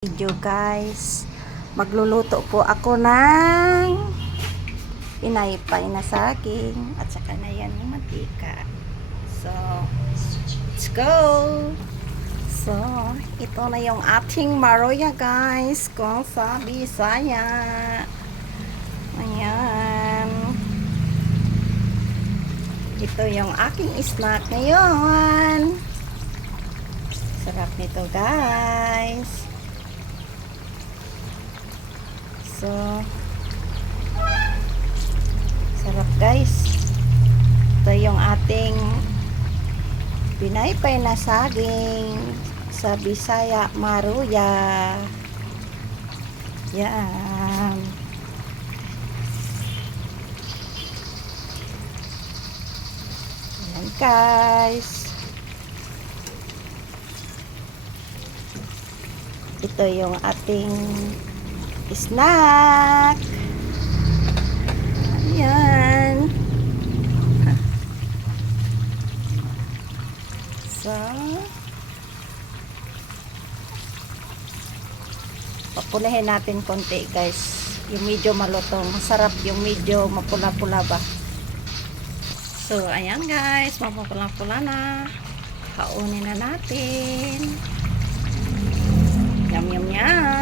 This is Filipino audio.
Video guys, magluluto po ako ng pinaypay na saging at saka na yan yung mantika. So let's go. So ito na yung ating maroya guys kung sa Bisaya. Ayan, ito yung aking snack ngayon. Sarap nito guys. So, sarap guys. Ito yung ating pinaypay na saging sa Bisaya, maruya. Yan. Yan guys. Ito yung ating snack. Ayan. So, papunahin natin konti guys. Yung medyo malutong. Masarap yung medyo mapula-pula ba. So, ayan guys. Mapapula-pula na. Kaunin na natin. Yum, yum, yum.